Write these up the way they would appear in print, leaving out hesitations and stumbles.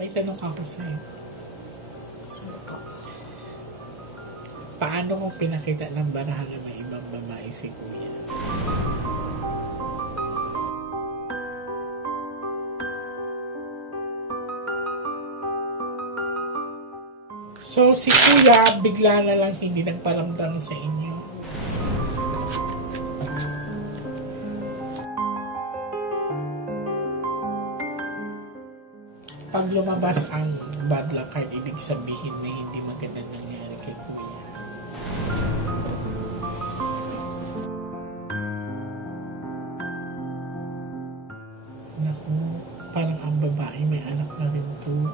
May tanong ako sa'yo. Sige po. Paano kung pinakita ng barahan na may ibang babae si Kuya? So, si Kuya, bigla na lang hindi nagparamdam sa inyo. Pag lumabas ang bad luck card, ibig sabihin na hindi maganda nangyari kay Kuya. Naku, parang ang babae may anak na rin to.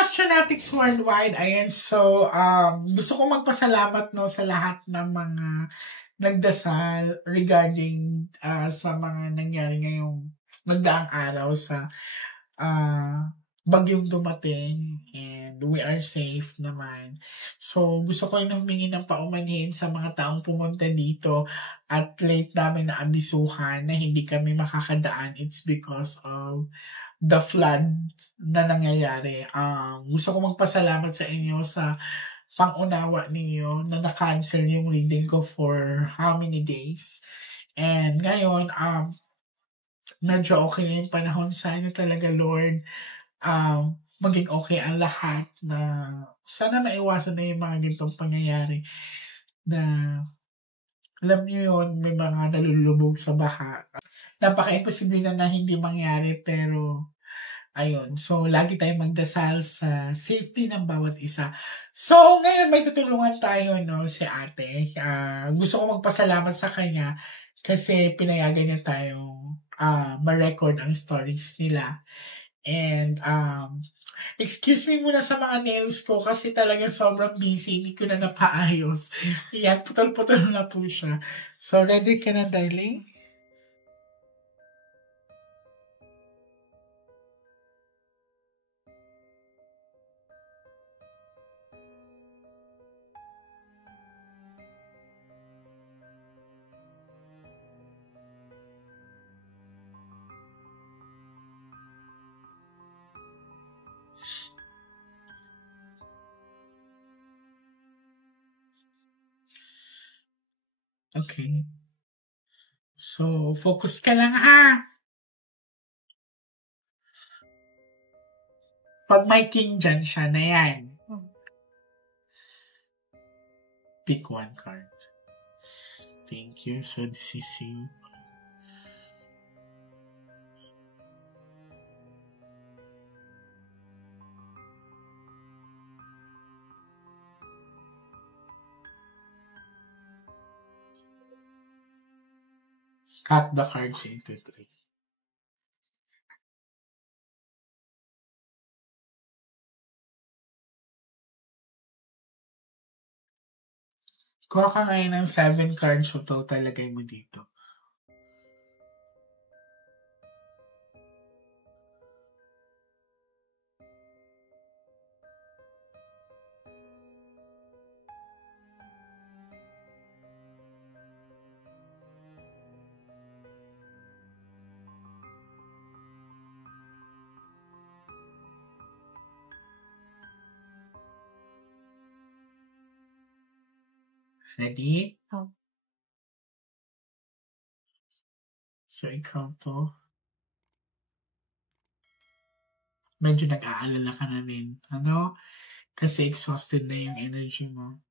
Astronauts Worldwide, ayan, so, gusto ko magpasalamat, no, sa lahat ng mga nagdasal regarding sa mga nangyari ngayong nagdaang araw sa bagyong dumating, and we are safe naman. So, gusto ko rin humingi ng paumanhin sa mga taong pumunta dito at late namin na abisuhan na hindi kami makakadaan. It's because of the flood na nangyayari. Gusto ko magpasalamat sa inyo sa pangunawa ninyo na na-cancel yung reading ko for how many days. And ngayon, medyo okay na yung panahon. Sana talaga, Lord, maging okay ang lahat, na sana maiwasan na yung mga ganitong pangyayari na, alam nyo yun, may mga nalulubog sa baha. Napaka-imposible na hindi mangyari, pero ayun. So, lagi tayong magdasal sa safety ng bawat isa. So, ngayon may tutulungan tayo, no, si ate. Gusto ko magpasalamat sa kanya kasi pinayagan niya tayong ma-record ang stories nila. And, excuse me muna sa mga nails ko kasi talaga sobrang busy. Hindi ko na napaayos. Yan, putol-putol na po siya. So, ready ka na, darling? Okay. So, focus ka lang, ha? Pag may king dyan, siya na yan. Pick one card. Thank you. So, this is you. Cut the cards into 3. Kuha ka ngayon ng 7 cards, so total lagay mo dito. Ready? Oh. So, ikaw to. Medyo nag-aalala ka na rin. Ano? Kasi exhausted na yung energy mo.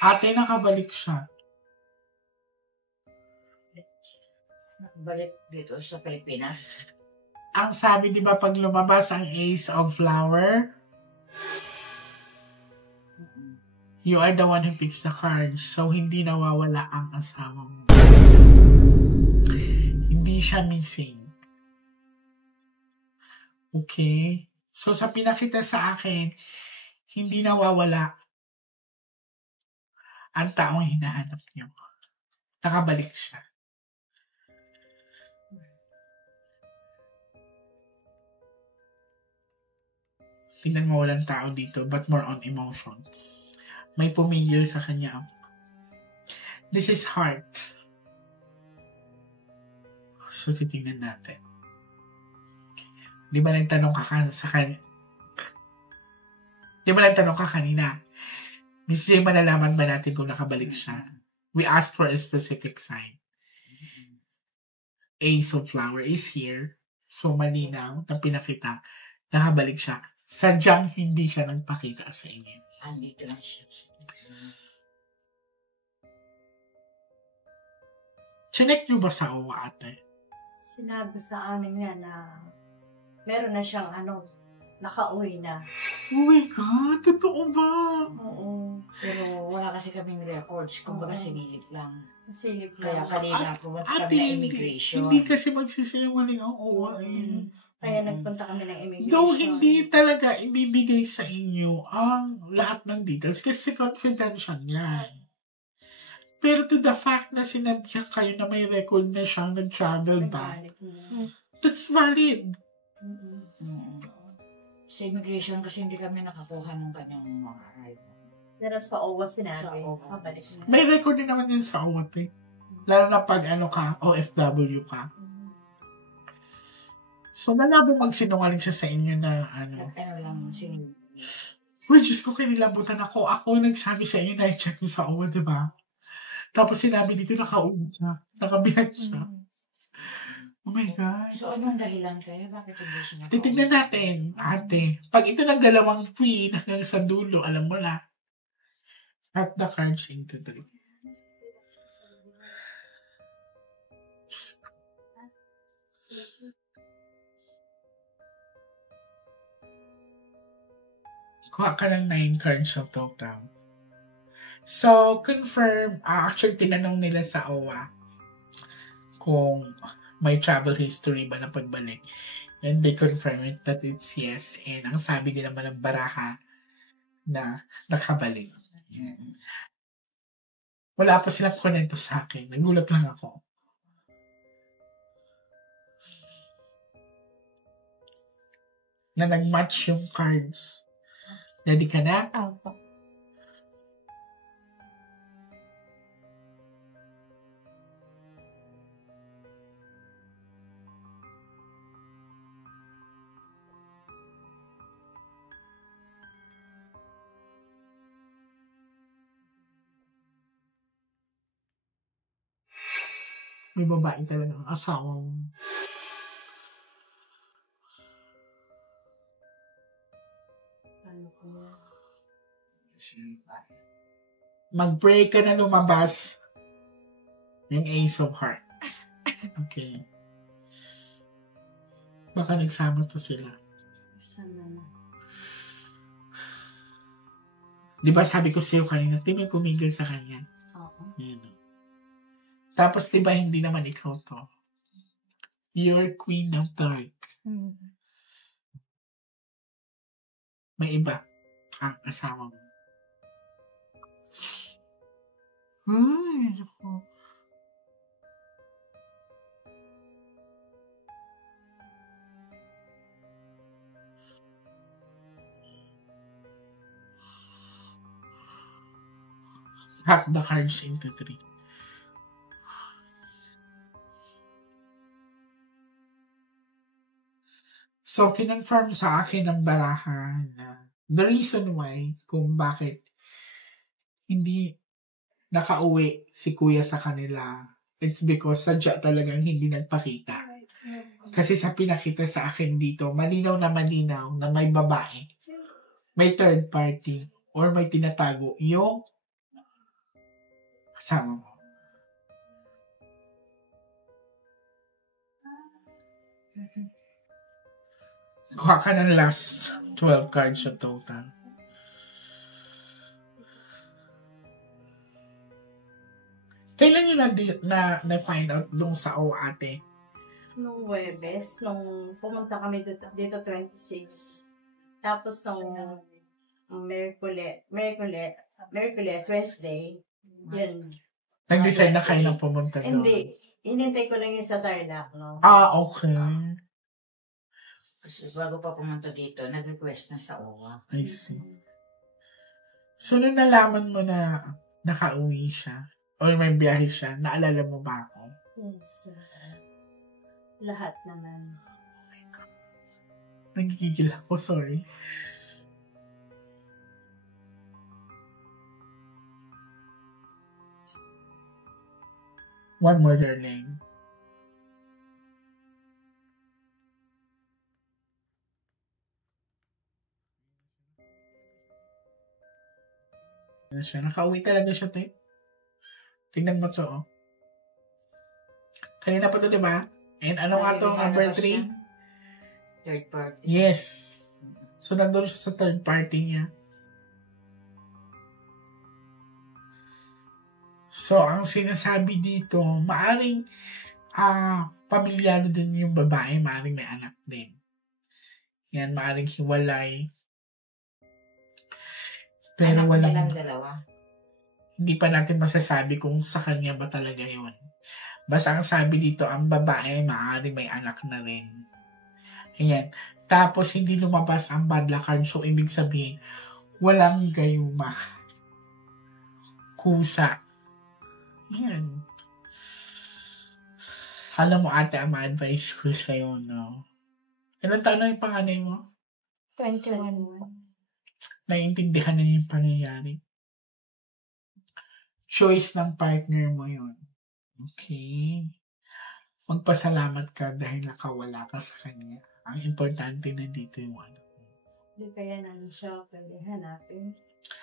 Ate, nakabalik siya. Nakabalik dito sa Pilipinas? ang sabi, di ba, pag lumabas ang Ace of Flower, you are the one who picks the cards. So, hindi nawawala ang asawa mo. Hindi siya missing. Okay? So, sa pinakita sa akin, hindi nawawala ang taong hinahanap niyo. Nakabalik siya. Tingnan mo, walang tao dito, but more on emotions. May pumigil sa kanya. This is heart. So, titingnan natin. Di ba nagtanong ka sa kanya? Di ba nagtanong ka kanina? Miss J, malalaman ba natin kung nakabalik siya? We asked for a specific sign. Ace of Flower is here. So, malinaw na pinakita. Nakabalik siya. Sadyang hindi siya nagpakita sa inyo. Andito lang siya. Chinek nyo ba sa OWA, ate? Sinabi sa amin nga na meron na siyang nakauwi na. Oh my God, totoo ba? Oo. Pero wala kasi kaming records. Kumbaga Oo. sinilip lang. Silip Kaya lang. kanina pumunta Ate, kami na immigration. hindi kasi magsisinungaling ang OWA eh. Kaya nagpunta kami ng immigration. Though hindi talaga ibibigay sa inyo ang lahat ng details kasi confidential yan. Pero to the fact na sinabihan kayo na may record na siyang nag-travel back, Nagbalik na. that's valid. Mm. Sa immigration kasi hindi kami nakakuha ng kanyang mga arrival. Pero sa OWA sinabi, Sa OWA. kabalik na. May record din naman yun sa OWA eh. Lalo na pag OFW ka. So, malabo magsinungaling siya sa inyo na Lang, sinilip. Uy, Diyos ko, kinilabutan ako. Ako nagsabi sa inyo na i-check nyo sa OWA, diba? Tapos sinabi dito, nakauwi siya. Nakabiyak siya. Oh my God. So, anong dahilan kayo? Bakit hindi siya nakausap? Titignan natin, ate. Pag ito ng dalawang queen hanggang sa dulo, alam mo na. At the cards into 3. Kuha ka ng 9 cards of total. So, confirm, actually, tinanong nila sa OWA kung may travel history ba na pagbalik. And they confirm it that it's yes. And ang sabi din naman ng baraha na nakabalik. Wala pa silang konento sa akin. Nagulat lang ako. Na nag-match yung cards. Ready ka na? Opo. May babae talaga ang asawa mo. Ano ko na? Mag-break ka na lumabas yung Ace of Heart. Okay. Baka nagsama to sila. Sana na. Di ba sabi ko sa'yo kanina, di ba pumigil sa kanya? Oo. Yan. Tapos di ba hindi naman ikaw to? You're Queen of Dark. May iba ang asawa mo. Ay, ako. Hack the cards into 3. So, kinonfirm sa akin ng baraha na the reason why kung bakit hindi nakauwi si kuya sa kanila, it's because sadya talagang hindi nagpakita. Kasi sa pinakita sa akin dito, malinaw na may babae, may third party, or may tinatago yung kasama mo. Kuha ka ng last 12 cards sa total. Kailan nyo na-find out dun sa ate? Nung Webes, nung pumunta kami dito 26. Tapos nung Merkules, Wednesday, yun. Nag-decide na kayo na pumunta doon? Hindi. Hinintay ko lang yung sa Tarlac, no? Okay. Kasi bago pa pumunta dito, nag-request na sa OWA. I see. So, nung nalaman mo na nakauwi siya, or may biyahe siya, naalala mo ba ako? Yes. Lahat naman. Oh my God. Nagigigil ako, sorry. One more, darling. Nakauwi talaga siya, te. Tingnan mo to, oh. Kanina pa to, diba? And ano nga to, number 3? Third party. Yes. So, nandun siya sa third party niya. So, ang sinasabi dito, maaring pamilyado din yung babae, maaring may anak din. Yan, maaring hiwalay. Pero anak walang... nilang dalawa. Hindi pa natin masasabi kung sa kanya ba talaga yun. Basta ang sabi dito, ang babae, maaring may anak na rin. Ayan. Tapos, hindi lumabas ang bad luck card. So, ibig sabihin, walang gayuma. Kusa. Ayan. Alam mo, ate, ang ma-advise ko sa'yo, no? Ilang taon na yung panganay mo? 21. Naiintindihan na yung pangyayari. Choice ng partner mo yun. Okay. Magpasalamat ka dahil nakawala ka sa kanya. Ang importante na dito yung ano. Hindi kaya namin siya pwede hanapin.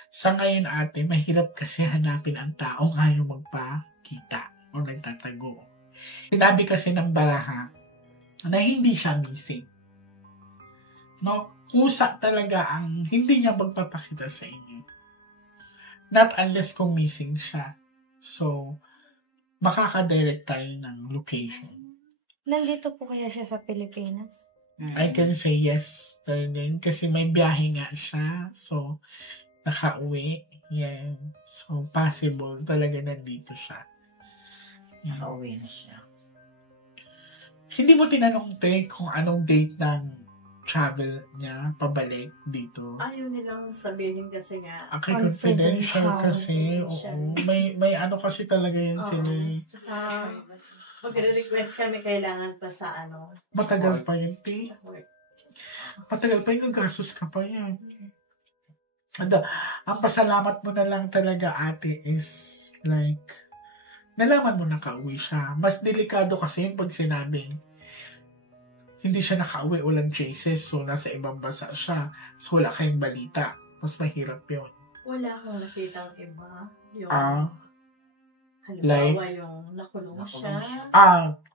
Sa ngayon, ate, mahirap kasi hanapin ang taong ayaw magpakita o nagtatago. Sinabi kasi ng baraha na hindi siya missing. No? Kusa talaga ang hindi niya magpapakita sa inyo. Not unless kung missing siya. So, makaka-direct tayo ng location. Nandito po kaya siya sa Pilipinas? I can say yes, Darlene, kasi may biyahe nga siya. So, nakauwi. Yan. So, possible talaga nandito siya. Yan. Nakauwi na siya. Hindi mo tinanong, te, kung anong date ng travel niya pabalik dito? Ayaw nilang sabihin kasi nga. Okay, confidential kasi. Confidential. Oo. May ano kasi talaga yan sila. eh. Tsaka, magre-request kami, kailangan pa sa ano. Matagal pa yun, te. Sa work. Matagal pa yun, gagastos ka pa yan. Ang pasalamat mo na lang talaga, ate, is like, nalaman mo na kauwi siya. Mas delikado kasi yung pag sinabing, hindi siya nakauwi, walang traces, so nasa ibang bansa siya. So wala kayong balita. Mas mahirap yun. Wala akong nakitang iba. Yung, like, halimbawa yung nakulong siya.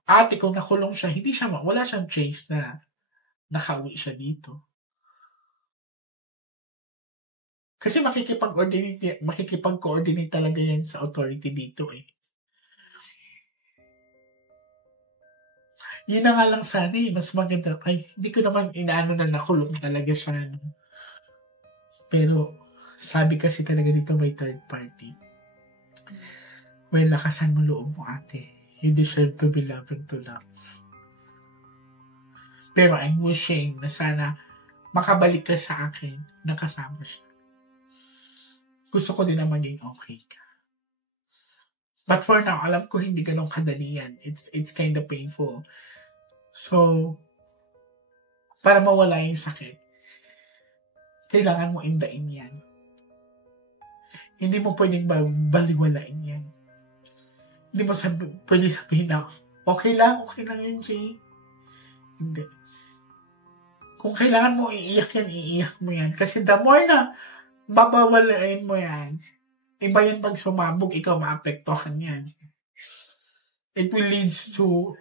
Ate, kung nakulong siya, wala siyang trace na nakauwi siya dito. Kasi makikipag-coordinate talaga yan sa authority dito eh. Yun na nga lang sana eh, mas maganda. Ay, hindi ko naman inaano na nakulong talaga siya. No? Pero, sabi kasi talaga dito may third party. Well, lakasan mo loob mo, ate. You deserve to be loved and to love. Pero I'm wishing na sana makabalik ka sa akin na kasama siya. Gusto ko din na maging okay ka. But for now, alam ko hindi ganun kadali yan. It's kind of painful. So, para mawala yung sakit, kailangan mo indain yan. Hindi mo pwedeng baliwalain yan. Hindi mo pwede sabihin na, okay lang yun, Jay. Hindi. Kung kailangan mo iiyak mo yan. Kasi the more na babawalain mo yan, iba yan pag sumabog, ikaw maapektuhan yan. It will lead to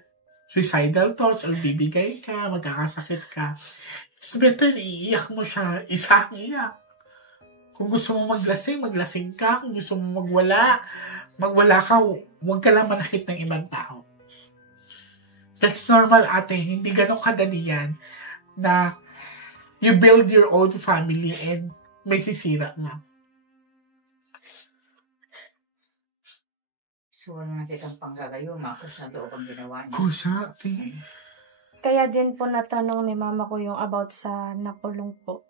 suicidal thoughts or bibigay ka, magkakasakit ka. It's better iiyak mo siya, isang iyak. Kung gusto mo maglasing ka. Kung gusto mo magwala ka, huwag ka lang manakit ng ibang tao. That's normal, ate. Hindi ganun kadali yan na you build your own family and may sisira na. So, ano nakitang panggagayuma ako sa loob ang ginawa niya. Kusa, ate. Kaya din po natanong ni mama ko yung about sa nakulong po.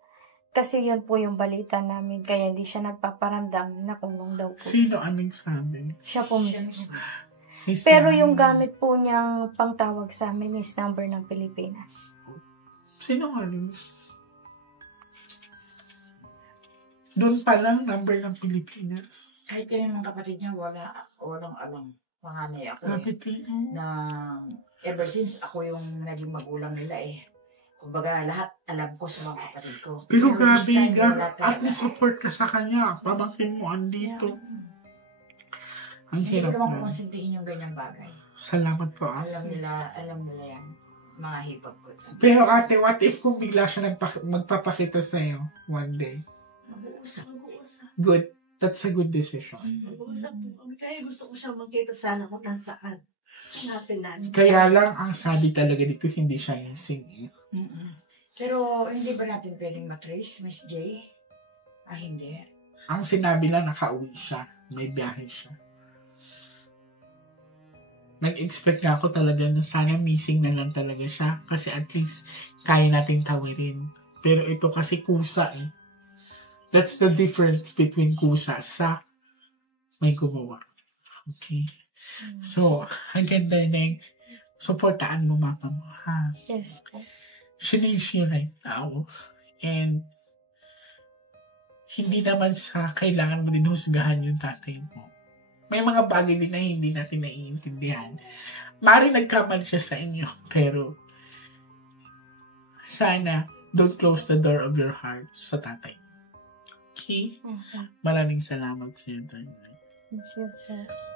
Kasi yun po yung balita namin. Kaya hindi siya nagpaparamdam na kulong daw po. Sino anong sabi? Siya po mismo. His Pero number. yung gamit po niyang pangtawag sa amin is number ng Pilipinas. Sino anong? Doon pa lang, number ng Pilipinas. Kahit yun ng kapatid niya, walang alam. Panganay ako Kapatid. na ever since ako yung naging magulang nila Kumbaga, lahat alam ko sa mga kapatid ko. Pero this grabe, time, wala at talaga. support ka sa kanya. Pabangkin mo andito. Ang Hindi ko hirap naman na. kumonsintihin yung ganyang bagay. Salamat po. Alam nila yan. Mga hipag ko. Pero ate, what if kung bigla siya magpapakita sa'yo one day? Mag-uusap. Good. That's a good decision. Mag-uusap po kami. Kaya gusto ko siya magkita sana kung nasaan. Hanapin namin. Kaya lang, ang sabi talaga dito, hindi siya missing. Pero hindi ba natin pwedeng matrace, Miss J? Hindi. Ang sinabi lang, nakauwi siya. May biyahe siya. Nag-expect nga ako talaga na sana missing na lang talaga siya. Kasi at least, kaya natin tawirin. Pero ito kasi kusa That's the difference between kusa sa may gumawa. Okay? So, ang ganda na supportaan mo mama mo, ha? Yes po. She needs you right now. And, hindi naman sa kailangan mo din husgahan yung tatay mo. May mga bagay din na hindi natin naiintindihan. Mari nagkamali siya sa inyo, pero sana don't close the door of your heart sa tatay. Okay? Okay. Maraming salamat sa iyo, Darnay. Thank you po.